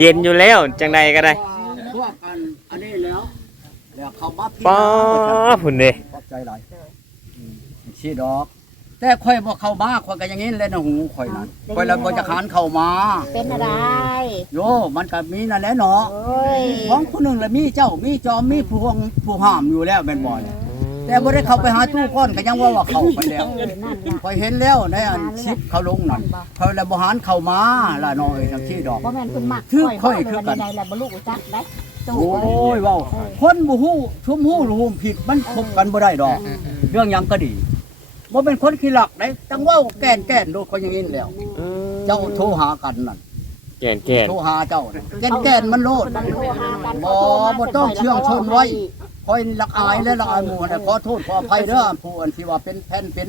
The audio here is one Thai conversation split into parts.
เย็นอยู่แล้วจังใดก็ได้พวกอันอันนี้แล้วแล้วเขามาพี่ป้าน้องพุ่นเด้ขอบใจหลายอืมชี้ดอก แต่ข่อยบ่เข้ามาข่อยก็อย่างนี้เลยนะหูข่อยนั่นข่อยแล้วบ่จะขานเข้ามา เป็นอะไรโยมันก็มีนั่นแหละเนาะโอ้ยของผู้หนึงละมีเจ้ามีจอมมีผู้ห่วงผู้ห้ามอยู่แล้วแม่นบ่เนี่ย แต่บ่ได้เข้าไปหาตู้ก้อนก็ยังว่าว่าเข้าไปแล้วเออนั่นล่ะข่อยเห็นแล้วในอันชิปเขาลงนั่นข่อยแล้วบ่หานเข้ามาล่ะน้อยทั้งชี้ดอกบ่แม่นเพิ่นมักคือข่อยค่อยคือกันใดๆแหละบ่รู้จักได้ตู้โอ้ยเว้าคนบ่ฮู้ชุมฮู้รู้ผิดมันคบกันบ่ได้ดอก เรื่องหยังก็ดีบ่เป็นคนขี้หลักได้จังเว้าแก่นแก่นโดดคนอย่างนี้แล้วเจ้าโทรหากันนั่นแก่นแก่นโทรหาเจ้าน่ะแก่นแก่นมันโลดมันโทรหากันบ่บ่ต้องเชื่องชนไว้ คอยลักอายและละอายหมู่นะขอโทษขออภัยเด้อผู้อันที่ว่าเป็นแผ่นเป็น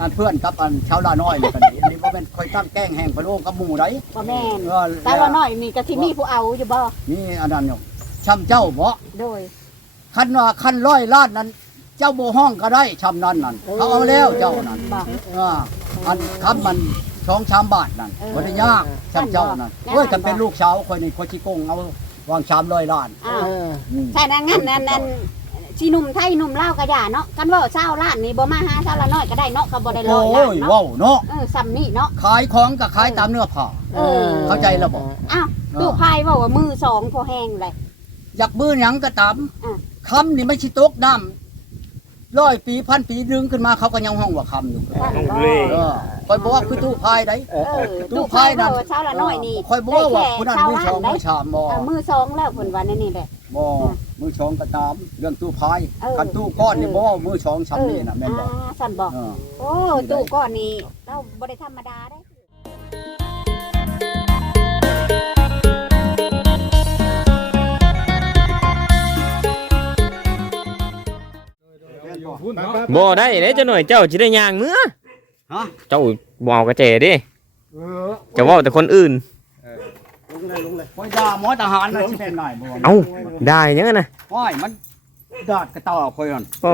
อันเพื่อนกับอันชาวลาน้อยนี่ก็ดีอันนี้บ่แม่นคอยตั้งแกล้งแห่งพะโลงกับหมู่ไดบ่แม่นเออแต่ว่าน้อยนี่ก็สิมีผู้เอาอยู่บ่นี่อันนั้นอยู่ช้ำเจ้าบ่โดยคันว่าคันร้อยล้านนั้น เจ้าบ่ห้องก็ได้ช้ำนั้นนั่นเขาเอาแล้วเจ้านั่นบ่อ่าอันคำมันสองชามบาทนั่นเออบ่ได้ยากช้ำเจ้านั่นนั่นเอ้ยบ่กันเป็นลูกสาวคนนี้คนชิโกงเอา วางชามร้อยล้านอ้าวอืมใช่นั่นงั้นนั่นนั่นสิหนุ่มไทยหนุ่มลาวก็อย่าเนาะกันว่าเช้าล้านนี่บ่มาหาเช้าละน้อยก็ได้เนาะเขาบ่ได้ร้อยล้าโอ้นยเนาะเว้าเนาะเออซ้ำนี่เนาะ ขายของก็ขายตามเนื้อผ้า เออ เข้าใจแล้วบ่ อ้าวตู้พายว่าว่ามือสองพอแห้งเลย อยากบื้อหยังก็ตามอะ คำนี่ไม่ใช่ตกน้ำ ร้อยปีพันปีดึงขึ้นมาเขาก็ยังห้องว่าคำอยู่นั่นบ่เออคอยบอกว่าคือตู้พายได้เออตู้พายว่าว่าเช้าละน้อยนี่คอยบอกว่าผู้นั้นได้มือแค่ชองเช้าล้านได้มือชามบ่เออมือสองแล้วเพิ่นว่านั่นนี่แหละบ่มือชองก็ตามเรื่องตู้พายเออคันตู้ก้อนนี่บ่ว่ามือชองชั้นนี่น่ะแม่นบ่อ่าสั่นบอกเออโอ้ตู้ก้อนนี้เราบ่ได้ธรรมดาได้ บ่ได้เด้เจ้าหน่อยเจ้าสิได้ย่างเมื่อฮะเจ้าบ่เอากระเจเดิเออจะเว้าแต่คนอื่นลงเลยลงเลยคอยด่าหมอทหารน่ะสิเป็นหน่อยบ่เอ้าได้ยังไงนะห้อยมันดาดกระต่อคอยนั่นโอ้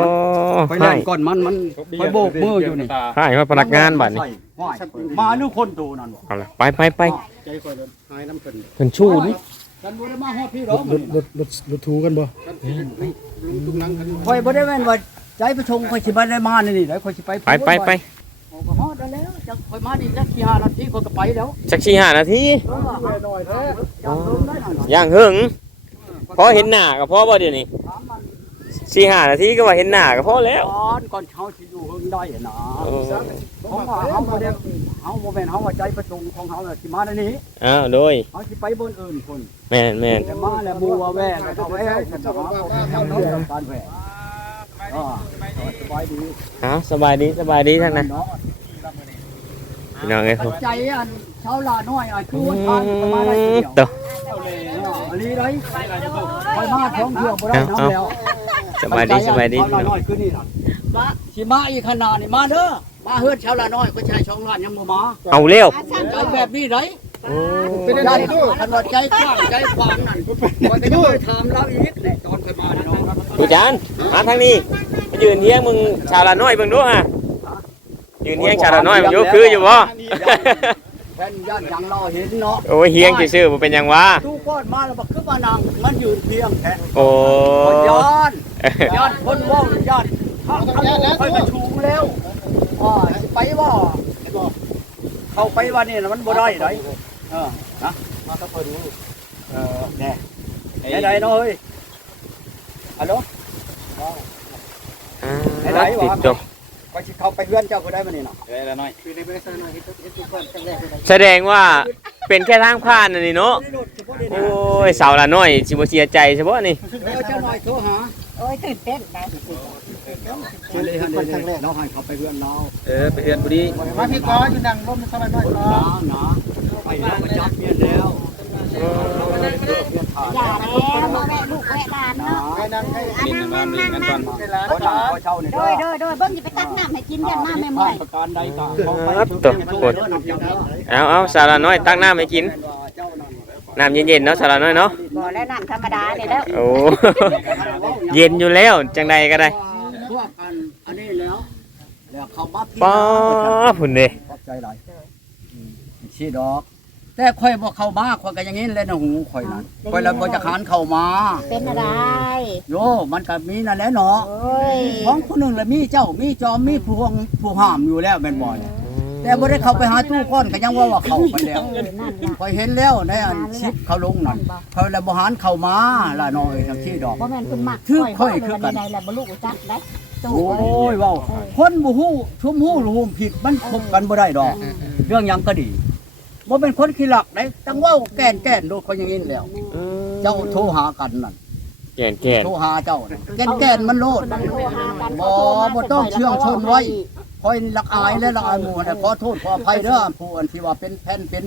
คอยให้เล่นก่อนมันมันคอยโบกมืออยู่นี่ให้ว่าพนักงานบัดนี้ใส่ห้อยมาลูกคนโตนั่นบ่เอาล่ะไปไปไปใจคอยเดินหายน้ำเพิ่นเพิ่นชูดิกันบ่ได้มาฮอดพี่ดอกรถรถรถรถถูกันบ่คอยบ่ได้แม่นว่า ใจประชงคอยสิบ่ได้มานี่นี่ได้คอยสิไปไปไปไปโอ้ก็ฮอดได้แล้วจังคอยมาดีจักกี่ห้านาทีคอยก็ไปแล้วสักสี่ห้านาทีจังลงได้หน่อยย่างหึงพอเห็นหน้าก็พอบ่เดี๋ยวนี้ถามมันสี่ห้านาทีก็ว่าเห็นหน้าก็พอแล้วก่อนก่อนเช้าสิอยู่เฮิงได้นะเออเพราะว่าเฮาบ่ได้เฮาบ่แม่นเฮาว่าใจประชงของเฮาน่ะสิมาในนี้อ้าวโดยเฮาสิไปบนอื่นคนแม่นแม่นแต่มาแล้วบัวแว่แล้วก็แว่ฉันจะว่าเอาเรื่องการแว่ อ่าสบายดีอ้าวสบายดีสบายดีทั้งนั้นเนาะพี่น้องเอ้ยปัจจัยอันชาวลาน้อยอันคือวันทานประมาณได้เดียวตัวอันนี้ไรไปมาท้องเที่ยวบ่ได้น้ำแล้วสบายดีสบายดีชาวลาน้อยคือนี่ล่ะมาสิมาอีกขนาดนี่มาเด้อมาเฮือนชาวลาน้อยก็ใช้ช่องล้านยังบ่มาเอาเร็วใจแบบนี้ไรเป็นใจได้ตู้คันว่าใจกว้างใจขวางนั่นก็จะไปถามเราอีกนี่ตอนเคยมานี่เนาะ ดูจานมาทางนี้มายืนเฮียงมึงชาวละน้อยเบิ่งดูฮะยืนเฮียงชาวละน้อยมึงอยู่คืออยู่บ่แผ่นย่านยังเราเห็นเนาะโอ้ยเฮียงซื่อๆบ่เป็นหยังวะตู้ก้อนมาแล้วบักคือมานั่งมันยืนเพียงแค่โอ้คนย้อนย้อนคนว่องย้อนถ้าเขาค่อยมาชูแล้วอ่าสิไปว่าเข้าไปว่านี่นะมันบ่ได้ไดเออนะมาตะเพิ่นเออแน่ไหนไหนเนาะเฮ้ยฮั ลโหลอ่าติดจบก็สิเข้าไปเฮือนเจ้าก็ได้มานี่เนาะแสดงว่าเป็นแค่ทางผ่านอันนี่เนาะโอ้ยสาวละน้อยสิบ่เสียใจใช่บ่นี่เออเจ้าหน่อยโทรหาโอ้ยตื่นเต้นนะเฮ้ยฮันเด้เราให้เขาไปเฮือนเราเออไปเรียนบุรีมาพี่ก้ออยู่ดังร่มสบายน้อยนะนะไปแล้วไปจับเมียแล้ว อย่าแล้วมาแวะลูกแวะหลานเนาะไปนั่งให้อะนั่งนั่งนั่งนั่งขอนั่งขอเช่านี่โดยโดยโดยเบิ่งสิไปตักน้ำให้กินยันน้ำแม่ผ่าเมื่อนยประการใดก็เขาไปเอาเอาสาวละน้อยตักน้ำให้กินน้ำเย็นๆเนาะสาวละน้อยเนาะบ่แล้วน้ำธรรมดานี่แล้วโอ้เย็นอยู่แล้วจังใดก็ได้พวกอันอันนี้แล้วแล้วเขามาพี่ป้าพุ่นเด้ขอบใจหลายชี้ดอก แแต่ข่อยบ่เข้ามาข่อยก็อย่างนี้เลยนะหูข่อยนั่นข่อยแล้วบ่จะขานเข้ามาเป็นอะไรโยมันก็มีนั่นแหละเนาะโอ้ยของผู้หนึงละมีเจ้ามีจอมมีผู้ห่วงผู้ห้ามอยู่แล้วแม่นบ่เนี่ยแต่บ่ได้เข้าไปหาตู้ก้อนก็ยังว่าว่าเข้าไปแล้วเออนั่นล่ะข่อยเห็นแล้วในอันชิปเขาลงนั่นเขาแล้วบ่หารเข้ามาล่ะน้อยทั้งที่ดอกบ่แม่นเพิ่นมักคือข่อยค่อยคือกันใดๆแล้วบ่รู้จักได้โตโอ้ยเว้าคนบ่ฮู้ชุมฮู้รู้ผิดมันคบกันบ่ได้ดอก เรื่องหยังก็ดี บ่เป็นคนขี้หลักได้ตั้งเว้าแก่นแก่นโดดเขาอย่างนี้แล้ว เจ้าโทรหากันนั่นแก่นแก่นโทรหาเจ้านั่นแก่นแก่นมันโลดมันโทรหากันบ่บ่ต้องเชื่องชนไว้คอยลักอายและละอายหมู่นะขอโทษขออภัยเด้อผู้อันที่ว่าเป็นแผ่นเป็น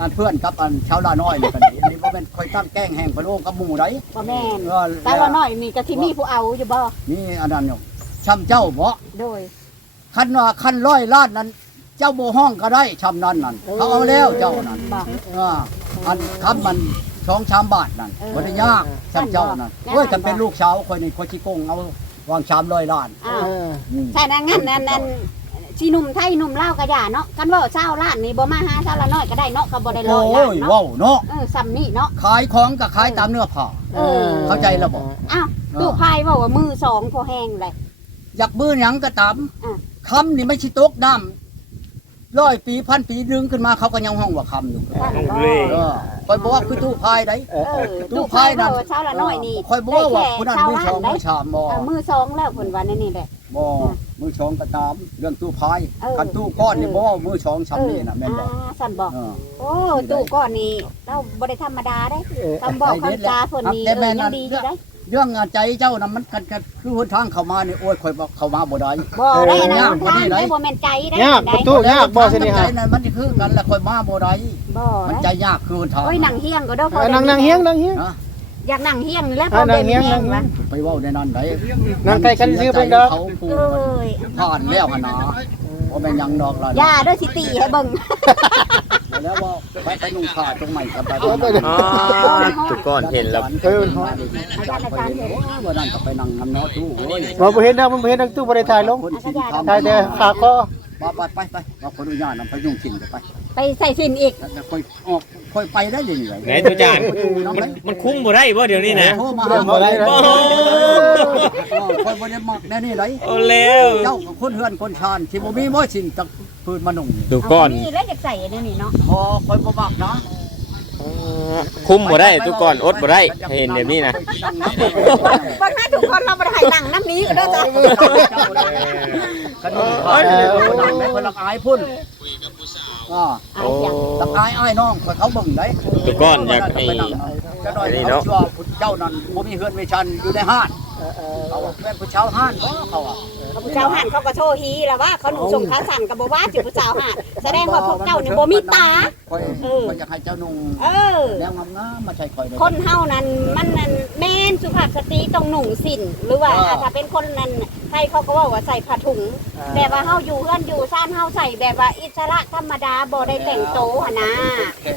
อันเพื่อนกับอันชาวลาน้อยนี่กันนี่อันนี้บ่แม่นคอยตั้งแกล้งแห้งพะโล้กับหมู่ไดบ่แม่นเออแต่ว่าน้อยนี่ก็สิมีผู้เอาอยู่บ่นี่อันนั้นอยู่ช้ำเจ้าบ่โดยคันว่าคันร้อยล้านนั้น เจ้าบ่ห้องก็ได้ช้ำนั้นนั่นเขาเอาแล้วเจ้านั่นบ่อ่าอันคำมันสองชามบาทนั่นเออบ่ได้ยากช้ำเจ้านั่นแม่นบ่โอ้ยจำเป็นลูกสาวคอยนี่คอยสิโกงเอาวางชามร้อยล้านอ้าวอืมใช่นั่นงั้นนั่นนั่นชีหนุ่มไทยหนุ่มลาวก็อย่าเนาะกันว่าเช้าล้านนี่บ่มาหาเช้าละน้อยก็ได้เนาะก็บ่ได้ร้โอ้อยล้านยเนาะเว้าเนาะเออซ้ำนี่เนาะ ขายของก็ขายตามเนื้อผ้า เออ เข้าใจแล้วบ่อ้าวตู้พายว่าว่ามือสองพอแห้งเลย อยากบื้อหยังก็ตามอะ คำนี่ไม่ใช่ตกน้ำ ร้อยปีพันปีดึงขึ้นมาเขาก็ยังห้องว่าคำอยู่ท่านบ่เล่เออคอยบอกว่าคือตู้พายได้เออตู้ตู้พาพายยนั่ว่านเช้าละน้อยนี่คอยบอกว่าผู้นั้นเช้ามือล้าสอนงได้มือชามบ่เออมือสองแล้วเพิ่นว่านี่นี่แหละบ่มือสองก็ตามเรื่องตู้พายเออคันตู้ก้อนนี่บ่ว่ามือสองชำนี่น่ะแม่นบ่อ่าสั่นบอกเออโอ้ตู้ก้อนนี้เราบ่ได้ธรรมดาได้คำบอกคำจาเพิ่นนี่แต่เอแม่อนั่ยันงดีอยู่ได้ เรื่องใจเจ้านั้นมันกันกันคือหนทางเข้ามานี่โอ้ยคอยบอกเข้ามาบ่ได้บ่ได้นะยากทางกว่านี้ไหนได้บ่แม่นใจได้ยากได้ประตูยากบ่สินี่ใจฮะนั้นมันสิคือกันแล้วคอยมาบ่ได้บ่มันใจได้ยากคือหนทางโอ้ยนั่งเฮียงก็เด้อพอเออได้นั่งนั่งเฮียงนั่งเฮียงนะอยากนั่งเฮียงนี่แหล้วพอ่าอนั่ได้งเฮียงเฮียนั่งงเฮียงวะไปเว้าในนั้นได้นั่งใกล้กันซื้อเป็นดอกเขาผู้เอ้ยผ่านแล้วหั่นนะบ่แม่นหยังดอกล่ะอย่าเด้อสิตีให้เบิ่ง แล้วว่าไปไปนุ่งผ้าตรงใหม่กันไปเอาไปเลยอ๋อทุกคนเห็นแล้วเออจานไปเห็นว่านั่นก็ไปนั่งนำเนาะตู้โอ้ยบ่บ่เห็นนะบ่เห็นนักตู้บ่ได้ถ่ายลงคนสินทำถ่ายแต่ขาคอมาไปไปไปมาคนอนุญาตนำไปยุ่งกินกันไปไปใส่สินอีกแล้วค่อยออกค่อยไปได้เลยไหนตัวจานมันมันคุ้มบ่ได้บ่เดี๋ยวนี้นะโทรมาบ่ได้นะโอ้ค่อยบ่ได้มักแน่นี่เลยโอ้แล้วเจ้าคนเฮือนคนชานที่บ่มีบ่สิ่งตะ พื้นมานุ่งดูก้อนเานี่แล้วอยากใส่อันนี่เนาะพอค่อยบ่มักนะคุ้มบ่ได้ทุกก้อนอดบ่ได้ให้เห็นแบบนี้นะบางท่านทุกคนเราบ่ได้ให้นั่งน้ำนี้เด้อจ้ะกันคนละคนละอายพุ่นอ่าอายอย่างตะอายอ้ายน้องข่อยเขาเบิ่งได้ทุกก้อนอยากให้จะหน่อยเขาชั่วเจ้านั่นบ่มีเฮือนมีชันอยู่ในห้าน เขาว่าแม่นผู้ชาวห้านบ่เขาอะเขาผู้เจ้าหันเขาก็โชว์ฮีแล้วว่าเขาหนูส่งขาสั่นกับบ่ว่าสิผู้เจ้าหันแสดงว่าพวกเจ้านี่บ่มีตาข่อยเออข่อยอยากให้เจ้านุ่งเออ แล้วงามๆมาใช้ข่อยเลย คนเฮานั้นมันนั่นแม่นสุภาพสตรีต้องหนุ่งสินหรือว่าอ่า ถ้าเป็นคนนั้นไทยเขาก็ว่าว่าใส่ผ้าถุง แต่ว่าเฮาอยู่เฮือนอยู่ซ่านเฮาใส่แบบว่าอิสระธรรมดาบ่ได้แต่งโตหั่นนะ แขก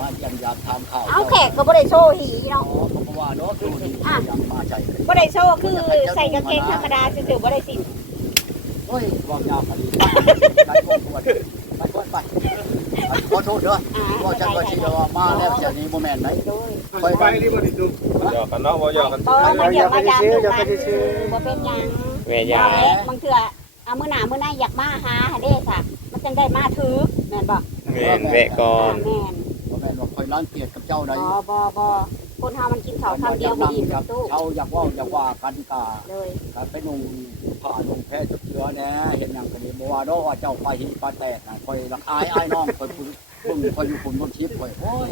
มาเยี่ยมยามทำข่าวเอาแขกก็บ่ได้โชว์หีอ๋อเนาะเพรา ว่าเนาะดูนี่ยังมาใช้บ่ได้โชว์คือใส่กางเกงธรรมดาซื่อๆบ่ได้สิโอ้ยวางยาวพอดีไปไปไปไปขอโทษเด้ออ่าว่าฉันว่าสิมาแล้วเสียนี้บ่แม่นไหนโดยข่อยไปหยอกกันเนาะบ่ยอกันบ่มันอยากมายามลูกมันบ่เป็นหยังแม่ยาว่าแล้วบางเทื่อเอามื้อหน้ามื้อหน้าอยากมาหาหาเด้ซะมันจังได้มาถือแม่นบ่แม่นแวะก่อนแม่นบ่แม่นว่าข่อยล้านเกียรติกับเจ้าใดบ่บ่บ่ คนเฮามันกินข้าวคำเดียวบ่อิ่มกับตู้เจ้าอยากว่าอยากว่ากันกาเลยการไปนุ่งผ้านุ่งแพรจุดเชื้อแน่เห็นหยังกันนี่บ่ว่าดอกว่าเจ้าไปหิปาแตกน่ะข่อยรักอายอายน้องข่อยพึ่งพึ่งข่อยอยู่คนบนชิปข่อยโอ้ย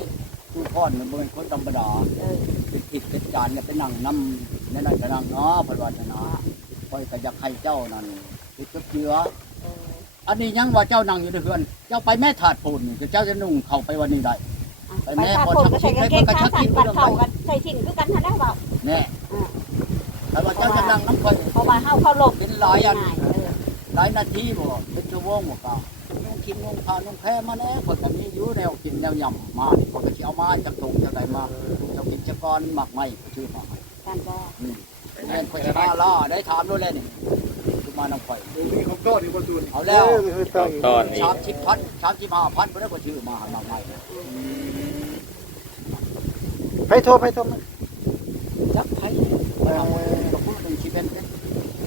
ผู้พ่อนมันบ่เป็นคนธรรมดาเออเป็นผิดเป็นจานเนี่ยเป็นนั่งน้ำในนั้นก็นั่งเนาะเพิ่นว่าจะเนาะข่อยก็อยากให้เจ้านั่นติดกับเชื้อเอออันนี้ยังว่าเจ้านั่งอยู่ในเฮือน เจ้าไปแม่ถาดปูนนี่คือเจ้าจะนุ่งเข้าไปวันนี้ได้อะ ไปไปแม่ตัดขอผมชักก็ใส่กางเกงให้ขาชักสั้นคิดปัดเรื่องเข่าไปกันใส่สิ่งคือกันทันได้เปล่าแน่แต่ว่าเจ้าจะนั่งน้ำข่อยเพราะว่าเฮาเข้าหลบเป็นหลายอันง่ายเออหลายนาทีบ่เป็นชั่วโมงบ่ก็นุ่งกินนุ่งผ้านุ่งแค่มาแน่คนก็มีอยู่แนวกินแนวยำมาคนก็สิเอามาจากตรงจากใดมาเจ้ากินจะก่อนหมักไหม้ก็ชื่อมาให้กันบ่อืมแม่นคนจะมาล่าได้ถามด้วยเลยนี่มาน้ำข่อยมีของโตนี่บ่ตูนเอาแล้วเออคือต้องตอนนี้สามสิบพันสามสิบห้าพันบ่ได้บ่ชื่อมาหามาใหม่ ไปโทรไปโทรมาจักไผบ่นำบ่ก็พูดถึงชีวิตเนี่ย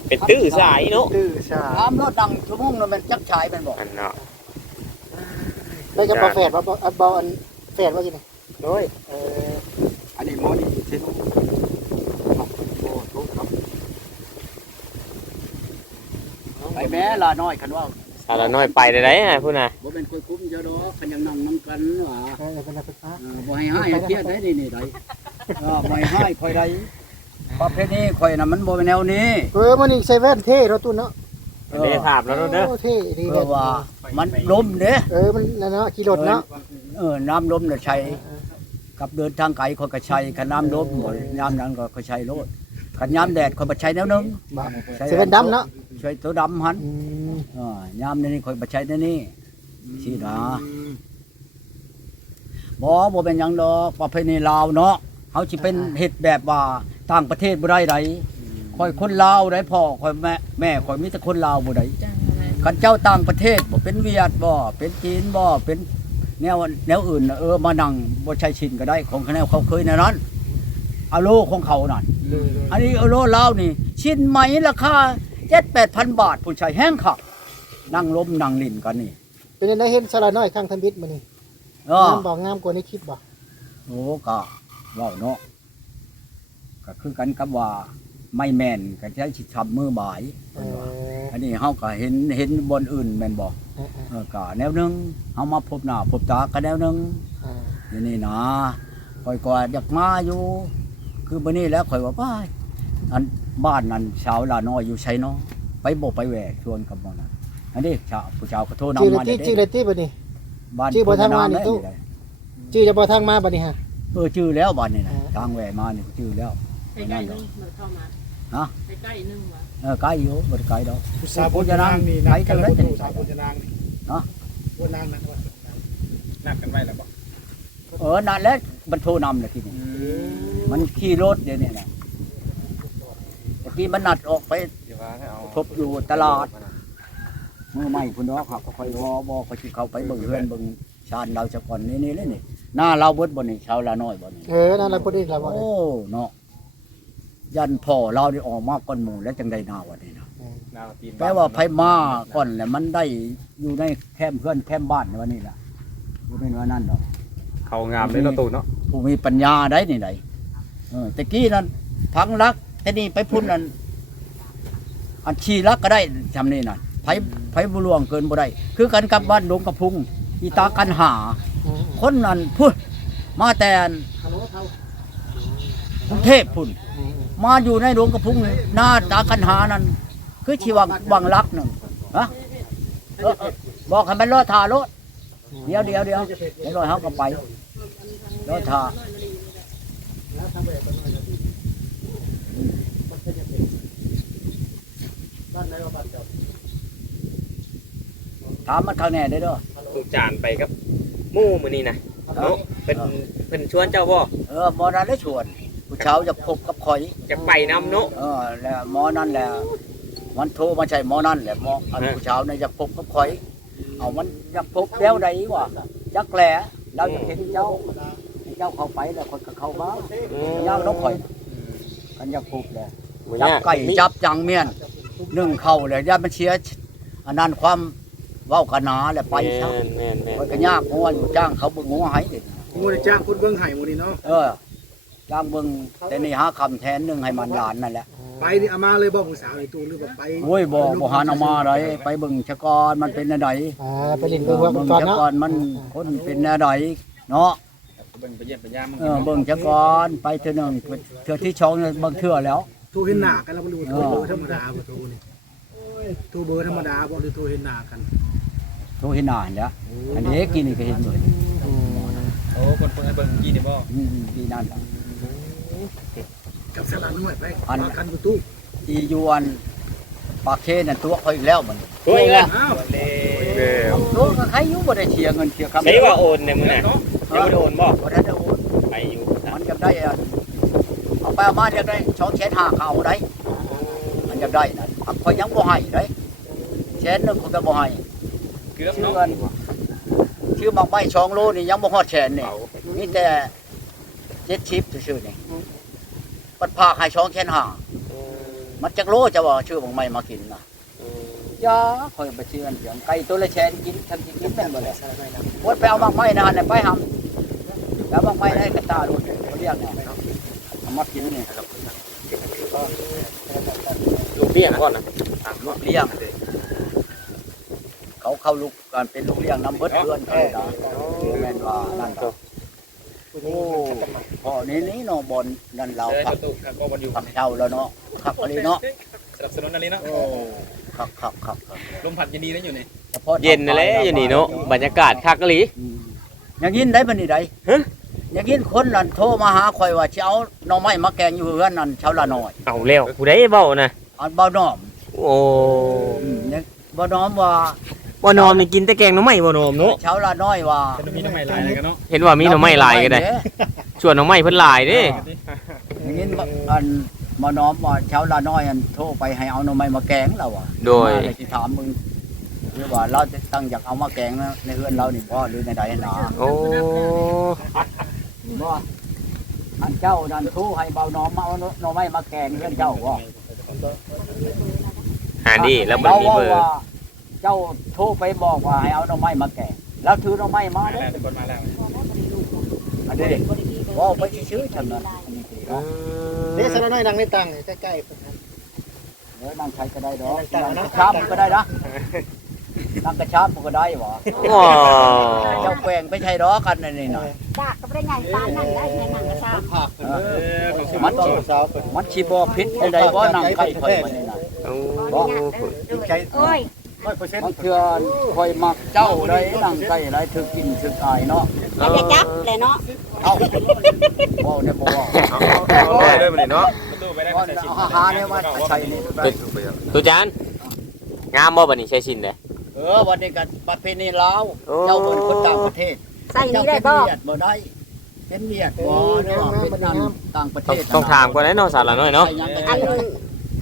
เป็นตื้อสายเนาะตื้อชาถามรถดังชั่วโมงนึงมันจักชายแม่นบ่อันเนาะได้กับบ่แฝดบ่บ่อันบ่อันแฝดว่าจังได๋โดยเอออันนี้หมอนี่เช่นโอ้ทุกครับไปแม่ลาน้อยคันว่า ชาวละน้อยไปได้ได้ฮะพูดน่ะบ่เป็นคุยคุ้มเยอะดอกคันยังนั่งนํกันว่าเออเป็นอะไรเป็นฟ้าเออบ่ให้ให้ให้เครียดได้นี่นี่ได้เออบ่ให้ให้ค่อยได้ประเภทนี้ข่อยน่ะมันบ่เป็นแนวนี้เออมันอีกใส่แว่นเท่เนาะตุ้นเนาะอันนี้ถามแล้วเนาะเด้อโเท่ดีเพเลยราะว่ามันลมเด้เออมันนั่นเนาะขี่รถเนาะเออน้ำลมน่ะใช้กับเดินทางไกลคนก็ใช้คันน้ำลมบ่ยามนั้นก็ก็ใช้โลดคันยามแดดคนบ่ใช้แนวนึง บ่ใส่แว่นดำเนาะ ใช้ตัวดำหันอืมเออยามนี้คนบ่ใช้แนวนี้สินะบ่บ่เป็นหยังดอกประเพณีลาวเนาะเฮาสิเป็นเฮ็ดแบบว่าต่างประเทศบ่ได้ไดข่อยคนลาวได้พ่อข่อยแม่แม่ข่อยมีแต่คนลาวบ่ได้คันเจ้าต่างประเทศบ่เป็นเวียดบ่เป็นจีนบ่เป็นแนวแนวอื่นน่ะเออมานั่งบ่ใช้ชินก็ได้ของคะแนนเขาเคยในนั้นอะโลของเขานั่น อันนี้อะโลลาวนี่ ชิ้นไหมราคา 7-8,000บาท ผู้ชายแห้งคักนั่งล้มนั่งลิ้นกันนี่เป็นจังไดเห็นสลาน้อยข้างทำบิดมื้อนี้เอองามบ่งามกว่าในคลิปบ่โอ้ก็เว้าเนาะก็คือกันกับว่าไม่แม่นก็ใช้สิทำมือบ่ายเอออันนี้เฮาก็เห็นเห็นบนอื่นแม่นบ่เออเออก็แนวหนึงเฮามาพบหน้าพบตากันแนวหนึงเออนี่นี่นะคอยก็อยากมาอยู่ คือบันนี้แล้วคอยว่าบ้านอัน บ้านนั้นชาวลาน้อยอยู่ไชเนาะไปบอกไปแหวกชวนกับมันนั้นอันนี้ชาวผู้ชาวก็โทรชื่อนำมาที่เด้ชื่อเลยที่บัดนี้บ้านชื่อบ่ทำงานนี่ตู้ชื่อจะบ่ทางมาบัดนี้ฮะเออชื่อแล้วบ้านนี่นะอ๋อทางแหวมานี่ก็ชื่อแล้วใกล้ๆนึงมันเข้ามาฮะใกล้ๆนึงวะเออไกลอยู่บ่ได้ไกลดอกผู้สาวพุทธนางนี่นักกันแล้วผู้สาวพุทธนางนี่เนาะพุทธนางนักว่านักกันไว้แล้วบ่เออนั่นแหละบรรโทรนำเลยทีนี้มันขี่รถเดี๋ยวนี้นะ ตะกี้มันนัดออกไปทบอยู่ตลาดมือใหม่คุณดอกครับก็ค่อยบ่บ่ค่อยสิเข้าไปเบิ่งเฮือนเบิ่งชานเราจะก่อนนี่นี่เลยนี่หน้าเราเบิดบ่นี่ชาวละน้อยบ่นี่เออนั่นแหละบ่ได้ละบ่ได้โอ้เนาะยันพ่อเราได้ออกมาก่อนหมู่แล้วจังได้หน้าวันนี้นะแปลว่าไผมาก่อนแล้วมันได้อยู่ในแคมป์เพื่อนแคมป์บ้านในวันนี้ล่ะบ่แม่นว่านั่นดอกเขางามเลยเนาะตูเนาะผู้มีปัญญาได้นี่ไดเออตะกี้นั้นพังรัก แต่นี่ไปพุ่นนันอันชีรักก็ได้จำนี่น่ะไผไผบุลวงเกินบ่ได้ คือกันกับบ้านดงกระพุงอีตากันหา คนนั้นพุ่นมาแต่อันกรุงเทพพุ่น มาอยู่ในดงกระพุงนี่หน้าตากันหานั้นคือชีวังวังรักหนึ่งฮะเออเออบอกให้มันรอทารถเดี๋ยวเดี๋ยวเดี๋ยวเดี๋ยวรอเขาก็ไปรอทา ถามมันข้างแน่ได้อเด้อตูจานไปครับหมู่มื้อนี้นะเนาะเป็นเพิ่นชวนเจ้าบ่เออหมอนั้นได้ชวนผู้เช้าจะพบกับข่อยจะไปนำเนาะเออแล้วหมอนั่นแหละมันโทรมาใช่หมอนั่นแหละหมออันเออผู้เช้าเนี่ยจะพบกับข่อย เอามันอยากพบแล้วใดวะจักแหล่เราจะเห็นเจ้าให้เจ้าเข้าไปแล้วคนก็เข้ามาย่างนกข่อยกันอยากพบแหละบ่จับยากไก่จับจังเมียน นึ่งเข้าเลยย่ามันเชียอันนั้นความเว้ากันหนาแหละไปซะแม่นแม่นแม่นข่อยก็ยากงัวอยู่จ้างเขาเบิ่งงัวให้เด็กมูได้จ้างพุทธเบิ่งไห้หมู่นี่เนาะ เออ จ้างเบิ่งแต่นี่หาคำแทนหนึงให้มันหลานนั่นแหละไปนี่เอามาเลยบ่ผู้สาวในตู้หรือว่าไปโอ้ยบ่บ่หาเอามาได้ไปเบิ่งชะกอนมันเป็นอะไรอ่าไปเล่นเบิ่งว่าเบิ่งก่อนชะเนาะกอนมันคนเป็นอะไรเนาะ เบิ่งไปเยี่ยมไปยามเออเบิ่งชะกอนไปเทื่อหนึงเทื่อที่สองเนี่ยเบิ่งเทื่อแล้ว ตู้เห็นหน้ากันแล้วบ่รู้ตู้เบอร์ธรรมดาบ่ตู้นี่ตู้เบอร์ธรรมดาบ่หรือตู้เห็นหน้ากันโทเห็นหน้าเห็นแล้วอันนี้กินนี่ก็เห็นเลยอืมโอ้คนเพิ่นให้เบิ่งยี่นี่บ่อืมดีนั่นล่ะกับสลาน้อยไปอันมากันอยู่ตู้อียวนปากเคนั่นตัวเขาอีกแล้วมันตัวอีกแล้วอ้าวแล้วตัวก็ใครอยู่บ่ได้เชียร์เงินเชียร์คำใช่ว่าโอนเนี่ยมึงน่ะยังบ่ได้โอนบ่บ่ได้ได้โอนไปอยู่มันจะได้อันเอา ไปเอามาจะได้ช่องแชทหาเขาได้อันอยากได้นั่นคอยยังบ่ให้เด้แสนหนึงเขาก็บ่ให้เกือบชื่อเนาะเงินชื่อหมักไม้สองโลนี่ยังบ่ฮอดแสนนี่มีแต่เจ็ดชิปซื่อๆนี่ปัดพากให้สองแสนห้ามันจักโลจะว่าชื่อหมักไม้มากินน่ะยาคอยไปเชื่อเสียงไก่ตัวละแสนกินทำกินกินแม่นบ่แหละวดไปเอาหมักไม้นะเนี่ยไปหำแล้วหมักไม้ให้กระตาโลดเขาเรียกเนี่ย เอามากินนี่ลูกเลี้ยงก่อนนะลูกเลี้ยงเขาเข้าลูกการเป็นลูกเลี้ยงน้ำเบิดเพื่อนเขาเลยนะแม่นว่านั่นก็โอ้พ่อนี่นี่เนาะบอลนั่นเราเออขับตู้ครับก็บอลอยู่ขับเช่าแล้วเนาะขับอะไรเนาะสนับสนุนอะไรเนาะโอ้ขับขับขับขับลมพัดยินดีได้อยู่นี่ฉพาะเย็นนั่นแหละอยู่นี่เนาะบรรยากาศคักกะหลีอืมอย่างยินได้บันนี่ได้ ฮะอย่างยินคนนั่นโทรมาหาคอยว่าสิเอาหน่อไม้มาแกงอยู่เฮือนนั่นชาวละน้อยเอาแล้วผู้ใดเว้านะอันบ่น้อมโอ้อืมเนี่ยบ่น้อมว่าบ่นอมนี่กินแต่แกงหน่อไม้บ่นอมเนาะชาวละน้อยว่าจะมีน้ำใหม่ลายอะไรกันเนาะเห็นว่ามีหน่อไม้หลายก็ได้ส่วนหน่อไม้เพิ่นหลายเด้อย่างนี้อันมาน้อมว่าชาวละน้อยอันโทรไปให้เอาหน่อไม้มาแกงเราอะโดยมาเลยสิถามมึงหรือว่าเราจะตั้งอยากเอามาแกงนะในเฮือนเรานี่บ่หรือในใดหนาโอ้ บ่อันเจ้านั่นโทรให้เบาน้อมมาเอาหน่อไม้มาแกงเฮือนเจ้าบ่หาดีแล้วมันเรามีว่าเบอร์ว่าเจ้าโทรไปบอกว่าให้เอาหน่อไม้มาแกงแล้วถือหน่อไม้มาเด้อเป็นคนมาแล้วอันนี้ว่าไปชื่อๆฉันนั้นอันนี้สิอืเนาะมนี่สารน้อยดังในตังใกล้ๆผมครับเออนั่งใช้ก็ได้ดอกนั่นั่งงตักกระชับก็ได้นะ นั่งกระชับก็ได้บ่โอ้เจ้าแกว่งไปใช่ดอกกันนี่น่ะดากก็บ่ได้ใหญ่ปานนั้นได้ในหนังกระชาผักเออมันต้องสาวเปิดมันชิบอพิษใดๆบ่นั่งใกล้ข่อยมันนี่น่ะโอ้ใจโอ้ยมันเถื่อข่อยมักเจ้าได้นั่งใกล้หลายถึกกินถึกอายเนาะให้ไปจับเลยเนาะเอ้าบ่ได้บ่ว่าเอาได้เลยมันเนาะบ่เอาอาหารเนี่ยมาใส่นี่ตุจานงามบ่บัดนี้ใช้ชินเด้ เออวันนี้ก็ประเพณีลาวโอ้ เจ้าเป็นคนต่างประเทศใส่เจ้านี่เป็ได้นบ่เวียดบ่ได้เป็นเวียดบ่เนาะเป็นนั่นต่างประเทต้องศต้องถามก่อนนะเนาะสาระน้อยเนาะ ใส่หยังก็อัได้น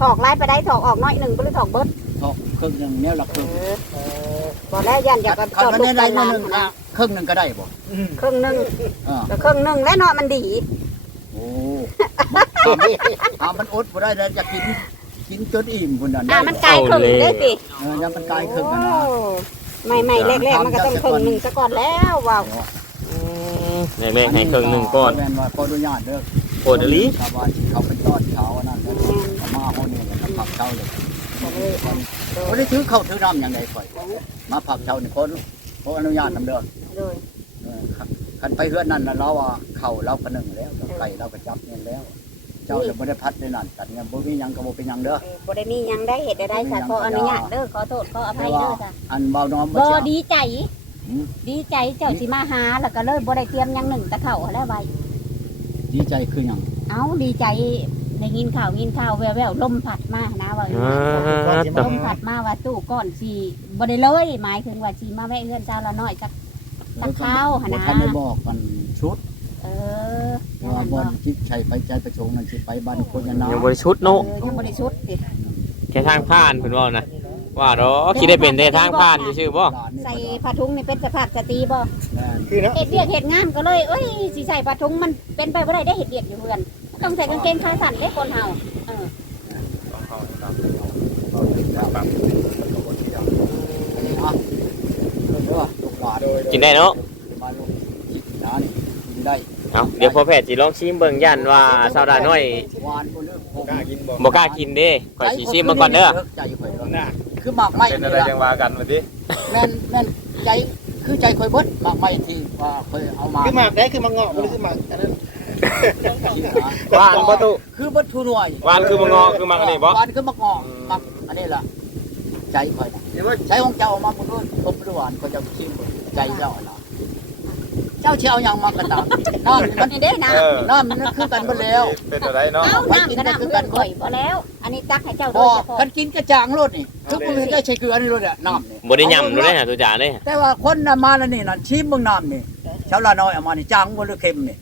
ถอกไล่ไปได้ถอกออกน้อยหนึ่งบ่หรือถอกเบิดทอกครึ่งหนึงเนี่ยละครึ่งบ่แล้วยันอยากคัจะนจอดมันลูได้กได้ตาหนึงอะครึ่งหนึงก็ได้บ่ครึ่งหนึงอ่า ก็ครึ่งหนึงแล้วเนาะมันดี โอ้อ่ามันอดบ่ได้แล้วจะกิน กินจนอิ่มพุ่นน่ะอ่ามันกลายครึ่งได้สิเออยังมันกลายครึ่งโอ้กันนะไม่ไม่แรกๆมันก็ต้องครึ่งหนึงซะก่อนแล้วว้าวแรกๆให้เครื่องหนึงก่อนแม่นว่าขออนุญาตเด้อโอดอีหลีชาวบ้านที่เขาไปต้อนเขาอันนั้นเด้อเขามาเฮานี่แหละกับผักเช้าเลยบ่ได้ถือเข้าวถือน้ำหยังใดข่อยมาผักเช้านี่ขอขออนุญาตนำเด้อเลยเออครับคันไปเฮือนนั่นน่ะเราว่าเข้าเราก็นึ่งแล้วไก่เราก็จับเงินแล้ว เจ้าจะบ่ได้พัดในนั่นกันเงินบ่มีหยังก็บ่เป็นหยังเด้อ เออบ่ได้มีหยังได้เฮ็ดได้ได้ค่ะขออนุญาตเด้อขอโทษขออภัยเด้อจ้ะอันเบาน้อมบ่บ่เสียดีใจหืมดีใจเจ้าสิมาหาแล้วก็เลยบ่ได้เตรียมหยังหนึ่งตะเข้าแล้วไว้ ดีใจคือหยังเอ้าดีใจได้ยินข่าวยินข่าวแววๆลมพัดมานะว่าอ่าลมพัดมาว่าตู้ก่อนสิบ่ได้เลยหมายถึงว่าสิมาแวะเฮือนเจ้าละน้อยจักจักข้าวหั่นบ่นะทันได้บอกกันชุดเออ ว่าบ่อนจิตชัยไปใจประสงค์นั่นสิไปบ้านคนยะนายังบ่ได้ชุดเนาะเออยังบ่ได้ชุดสิแค่ทางผ่านเพิ่นว่านะว่าดอกคิดได้เป็นแต่ทางผ่านซื่อๆบ่ใส่ผ้าถุงนี่เป็นสภาพสตรีบ่แม่นคือเนาะเฮ็ดเวียกเฮ็ดงานก็เลยเอ้ยสิใส่ผ้าถุงมันเป็นไปบ่ได้ได้เฮ็ดเวียกอยู่เฮือนต้องใส่กางเกงขาสั้นเด้คนเฮาเออเอาถึงแล้วก็บ่เที่ยวอันนี้อะเด้อลูกหลานกินได้เนาะ มาลงจิตนะนี่กินได้ เอาเดี๋ยวพอแพทย์สิลองชิมเบิ่งยันว่าสาวดาน้อยหวานบ่เลิกผมกล้ากินบ่บ่กล้ากินเด้ข่อยสิชิมมาก่อนเด้อใจข่อยเด้อน่ะคือหมากไม้เป็นนี่อะไรล่ะยังว่ากันมาดิแม่นแม่นใจคือใจข่อยเบิดหมากไม้ที่ว่าเคยเอามาคือหมากได้คือมังเงาะมันคือหมากอันนั้นที่หาหวานบ่ตุคือบ่ทุหน่วยหวานคือมะงอคือมักอันนี้บ่หวานคือมะงอกมักอันนี้ล่ะใจข่อยน่ะใช้ของเจ้าเอามาบ่รู้ผมบ่รู้หวานก็จะชิมเบิ่งใจเจ้าน่ะ เจ้าสิเอาหยังมากระตามน้ำมันนี่เด้นะน้ำมันคือกันเบ่แล้วเป็นอะไรเนาะ เอาน้ำก็น้ำเพื่อนข่อยบ่แล้ว อันนี้ตักให้เจ้าโดพอยเฉพาะ คันกินกระจ่างรสนี่คือบ่เห็นได้ใช้เกลือนี่รสอะน้ำนี่บ่ได้ย่ำดูได้หาตัวจานเด้แต่ว่าคนน่ะมาแล้วนี่น่ะชิมเบิ่งน้ำนี่ชาวลาน้อยเอามานี่จางบ่หรือเค็มนี่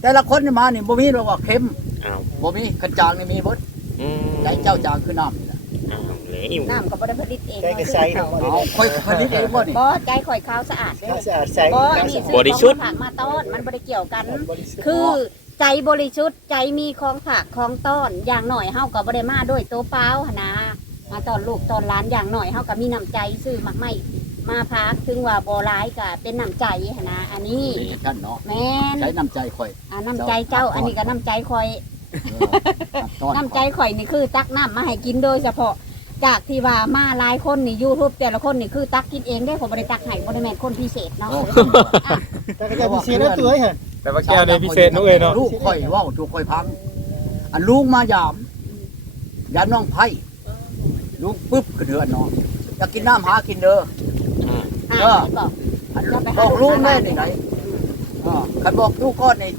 แต่ละคนนี่มานี่บ่มีหรอกว่าเค็มอ้าวบ่มีคันจางนี่มีเบิดออืมใจเจ้าจางคือน้ำนี่นะอ้าว แล้วน้ำก็บ่ได้ผลิตเองใจกระใสเนาะเอาค่อยผลิตเองบ่นี่บ่ใจข่อยขาวสะอาดเด้ข้าอวสะอาดใสบ่นี่ซื้อของฝากมาต้อนมันบ่ได้เกี่ยวกันบริสุทธิ์คือใจบริสุทธิ์ใจมีของฝากของต้อนอย่างหน่อยเฮาก็บ่ได้มาด้วยตัวเปล่าหนนะมาตอนลูกตอนหล้านอย่างหน่อยเฮาก็มีน้ำใจซื้อมักไม่มาพักถึงว่าบ่ร้ายก็เป็นน้ำใจหั้นนะอันนี้ นี่ท่านเนาะแม่นใช้น้ำใจค่อย อ่าน้ำใจเจ้าอันนี้ก็น้ำใจข่อยเออต้อ นน้ำใจข่อยนี่คือตักน้ำมาให้กินโดยเฉพาะ จากที่ว่ามาหลายคนนี่ยูทูบแต่ละคนนี่คือตักกินเองได้ผมบ่ได้ตักให้บ่ได้แม่นคนพิเศษเนาะโอ้แต่ก็จะมีเสียแล้วตัวเอ้ยฮะแต่ว่าแก้วในพิเศษนุ้ยเนาะลูกค่อยเว้าลูกค่อยพัง อันลูกมายามยามน้องไผ่ลูกปึ๊บก็เดือนเนาะอยากกินน้ำหากินเด้ออ่าบอกอันบอกลูกแม่นี่ไหนอ่าคันบอกลูกก้อนนี่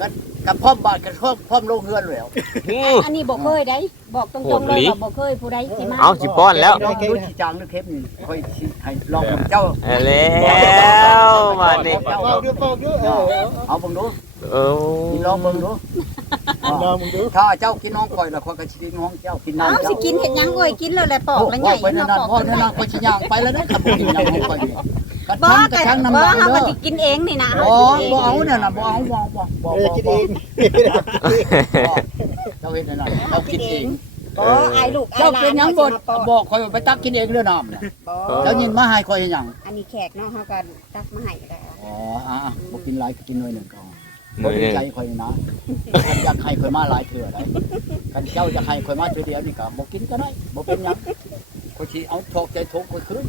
กัน กับพร้อมบาทกันพร้อมพร้อมลงเฮือนแล้วอันนี้บ่เคยได้บอกตรงๆเลยว่าบ่เคยผู้ใดสิมาเอาสิป้อนแล้ว ลองดูจีจางหรือเค็มนี่ค่อยสิให้ลองกับเจ้า เอาแล้วมาดิเฝ้าดูเฝ้าดูเออเอาเบิ่งดูเออกินลองเบิ่งดูลองมึงดูถ้าเจ้ากินน้องข่อยแล้วข่อยก็สิกินน้องเจ้ากินน้ำเอาเจ้าสิกินเห็ดหยังเอ้ยกินแล้วแหละปอกแล้วใหญ่ไปนั่นนั่นปอกพ่อนั่นนั่นข่อยสิย่างไปแล้วนะขับบ่กินน้ำของข่อยนี่กระ บ่ชังกกัระนชังน้ำบ่ลายเฮาเด้ก็อสิกินเองนี่นะบ่บ่เอาเนี่ยน่ะบ่เอาบ่บ่บ่เออกินเองเจ้าเฮ็ดนั่นน่ะเจ้ากินเองบ่อายลูกอายเจ้าหลาเป็นหยังบ่บอกข่อยว่าไปตักกินเองเด้อน้ำน่ะบ่เจ้ายินมาให้ข่อยเฮ็ดหยังอันนี้แขกเนาะเฮาก็ตักมาให้ก็ได้อ๋ออะๆบ่กินหลายก็กินหน่อยหนึงก็มือหนึ่งใจข่อยนะคันอยากให้ข่อยมาหลายเทื่อได้คันเจ้าอยากให้ข่อยมาเทื่อเดียวนี่ก็บ่กินก็ได้บ่เป็นหยัง ข่อยสิเอาโชคใจทุกข์ข่อยคืน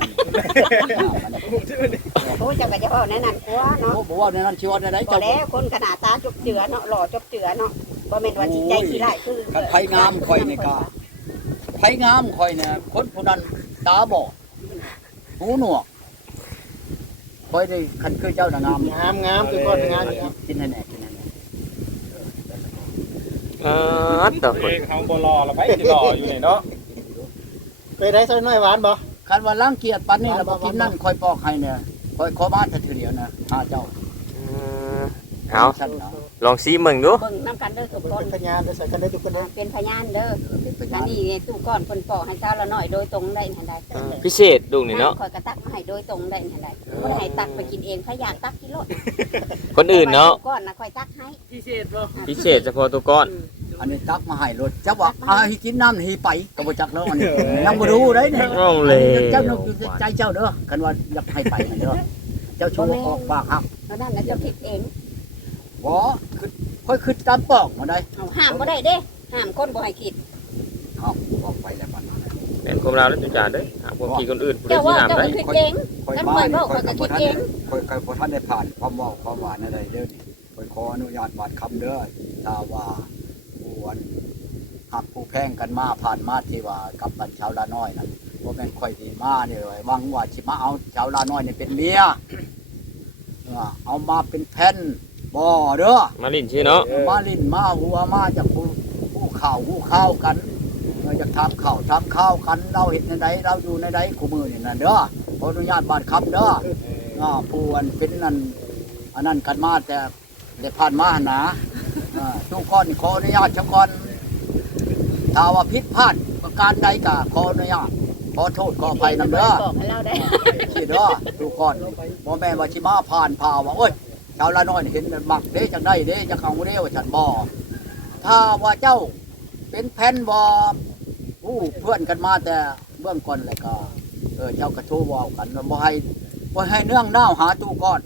โอ้เจ้าก็จะเว้าแนั่นนั่นกว่าเนาะโอ้บ่ว่าในนั้นสิว่าในใดบ่เจ้าแล้วคนขนาดตาจบเจือเนาะหล่อจบเจือเนาะบ่แม่นว่าสิใจขี้ร้ายคือคันไผงามข่อยนี่ก็ไผงามข่อยเนี่ยคนผู้นั้นตาบอดหูหนวกข่อยได้คันคือเจ้าน่ะงามงามงามตัวก้อนงามอยู่ครับกินให้แน่กินให้แน่เออต่อคนเขาบ่รอแล้วไปสิรออยู่นี่เนาะ ไปได้ซอยน้อยหวานบ่คันว่ารังเกียจปานนี้แล้วบ่กินนั่นข่อยปอกให้เนี่ยข่อยขอบ้านแต่ทีเดียวนะหาเจ้าเออเอาฉันนะลองซีมึงดูเบิ่งนํกันเด้อทุกคนเป็นพยานไปใส่กันได้ทุกคนนะเป็นพยานเด้อเป็นไปอัได้นนี้ตู้ก้อนเพิ่นปอกให้เจ้าละหน่อยโดยตรงได้หันใดเออพิเศษดูนี่เนาะคอยกระตักมาให้โดยตรงได้หันใดบ่ได้ให้ตักไปกินเองพยานตักกิโลคนอื่นเนาะก้อนนะคอยตักให้พิเศษบ่พิเศษเฉพาะตัวก้อน อันนี้ตักมาให้รถเจ้าบอกเอาให้กินน้ำให้ไปก็บ่จักแล้วอันนี้ยังบ่รู้ได้เนี่ยเอาเลยเจ้านึกอยู่ใจเจ้าเด้อคันว่าอยากให้ไปนั่นเด้อเจ้าชูออกปากครับเพราะนั่นนะเจ้าผิดเองบ่คือค่อยคือตามปอกมาได้เอาห้ามบ่ได้เด้ห้ามคนบ่ให้คิดเอาออกไปแล้วมันเป็นความเราแล้วจุจ่าเด้อหาพวกขี่คนอื่นผู้ใดเจ้าที่ว่านำเจ้าได้ก็คิดเองค่อยกันมาค่อยนี่เว้าค่อยข้อยก็บ่คิดทันเองค่อยค่อยบ่ทันได้ผ่านความเว้าความหวานอะไรเด้อนี่ค่อยขออนุญาตบาดคำเด้อถ้าว่าผู้วัน หักผู้แพงกันมาผ่านมาที่ว่ากับบันชาวลาน้อยนั่นบ่แม่นค่อยดีมาเนี่ยหวังว่าสิมาเอาชาวลาน้อยนี่เป็นเมียเออเอามาเป็นแผ่นบ่เด้อมาลินชื่อเนาะมาลิ้นมาหัวมาจากผู้ผู้ข่าวผู้ข้าวกันเราจะทำข่าวทำข้าวกันเราเห็นในใดเราอยู่ในใดคู่มือนี่นั่นเด้อขออนุญาตบาดคำเด้ออ่าผู้อันเป็นนั่นอันนั้นกันมาแต่ได้ผ่านมาหนนะอ่าทุกคนขออนุญาตเฉพาะ ถ้าว่าผิดพลาดประการใดก็ขออนุญาตขอโทษขออภัยนำเด้อบอกให้เราได้สิเด้อทุกคนบ่แม่นว่าสิมาผ่านผ่าว่าโอ้ยชาวละน้อยนี่เห็นมักเด้จังได้เด้จังเอาเด้ว่าฉันบ่ถ้าว่าเจ้าเป็นแผ่นบ่ผู้เพื่อนกันมาแต่เบื้องก่อนแล้วก็เออเจ้าก็โทรเว้ากันว่าบ่ให้บ่ให้เนื่องน่าวหาตู้ก่อน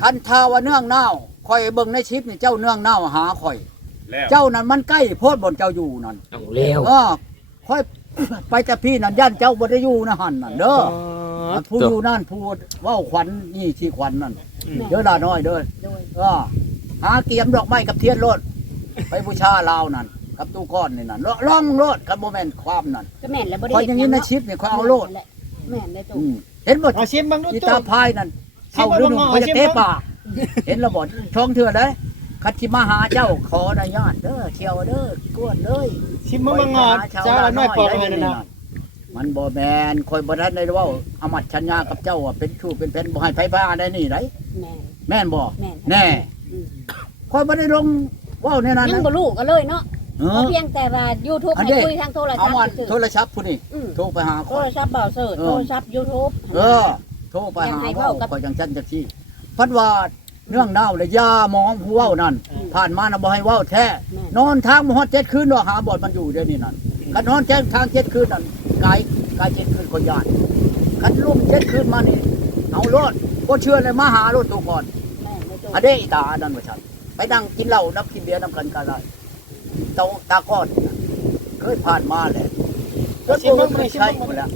คันถ้าว่าเนื่องน่าวข่อยเบิ่งในคลิปนี่เจ้าเนื่องน่าวหาข่อย แล้วเจ้านั่นมันใกล้โพดบนเจ้าอยู่นั่นเอาเร็วเออค่อยไปแต่พี่นั่นย่านเจ้าบ่ได้อยู่นะหั่นน่ะเด้ออันผู้อยู่นั่นผู้เว่าขวัญนี่ที่ขวัญนั่นเด้อดาน้อยเด้อโดยเออหาเกียมดอกไม้กับเทียนโลดไปบูชาลาวนั่นกับตู้ก้อนนี่นั่นล่องโลดกับโมเมนต์ความนั่นก็แม่นแล้วบ่ได้คอยอย่างนี้นะชิปนี่คอยเอาโลดแม่นเลยตู้อืมเห็นบ่เอาชิมบ้างดูอีตู้ตาพายนั่นเท่าฤดูพยาเตะปากเห็นระบ่ช่องเถื่อเลย คัดที่มาหาเจ้าขออนุญาตเด้อเที่ยวเด้อกวนเลยชิมมึงมางอดเจ้าละน้อยปอกให้นั่นน่ะมันบ่แมนคอยบ่ทันได้เว้าอมัดชัญญากับเจ้าว่าเป็นชู้เป็นแฟนบ่ให้ไผพาได้นี่ไดแม่นแม่นบ่แม่นแน่อืมคอยบ่ได้ลงเว้าในนั้นยังนะบ่รู้ก็เลยเนาะเอก็อเพียงแต่ว่า YouTube อันให้นี้คุยทางโทรศัเอาพท์มันซื่อโทรศัพท์ผู้นี่ๆอืมโทรไปหาโทข่อรยศัพท์เบาเสิร์ชเออโทรศัพท์ YouTube เออโทรไปหาอยากให้เว้าเว้ากับข่อยจังจันจังซี่พัดว่า เรื่องเน่าเลยยามองผู้เว้านั่น ผ่านมานะบ่ให้เว้าแท้แม่นนอนทางบ่ฮอดเจ็ดคืนดอกหาบ่อนมันอยู่เดี๋ยวนี้นั่นคันนอนแจ้งทางเจ็ดคืนนั่นกายกายเจ็ดคืนคนญาติคันลุ่มเจ็ดคืนมานี่เอารถบ่เชื่อเลยมาหารถตัวก่อนแม่นไม่ถูกอันนี้อีตาอันนั้นว่าซั่นไปนั่งกินเหล้านับกินเบียร์นำกันกันได้เตาตาก้อนเคยผ่านมาแหละก็บ่เคยใช้หมดแล้ว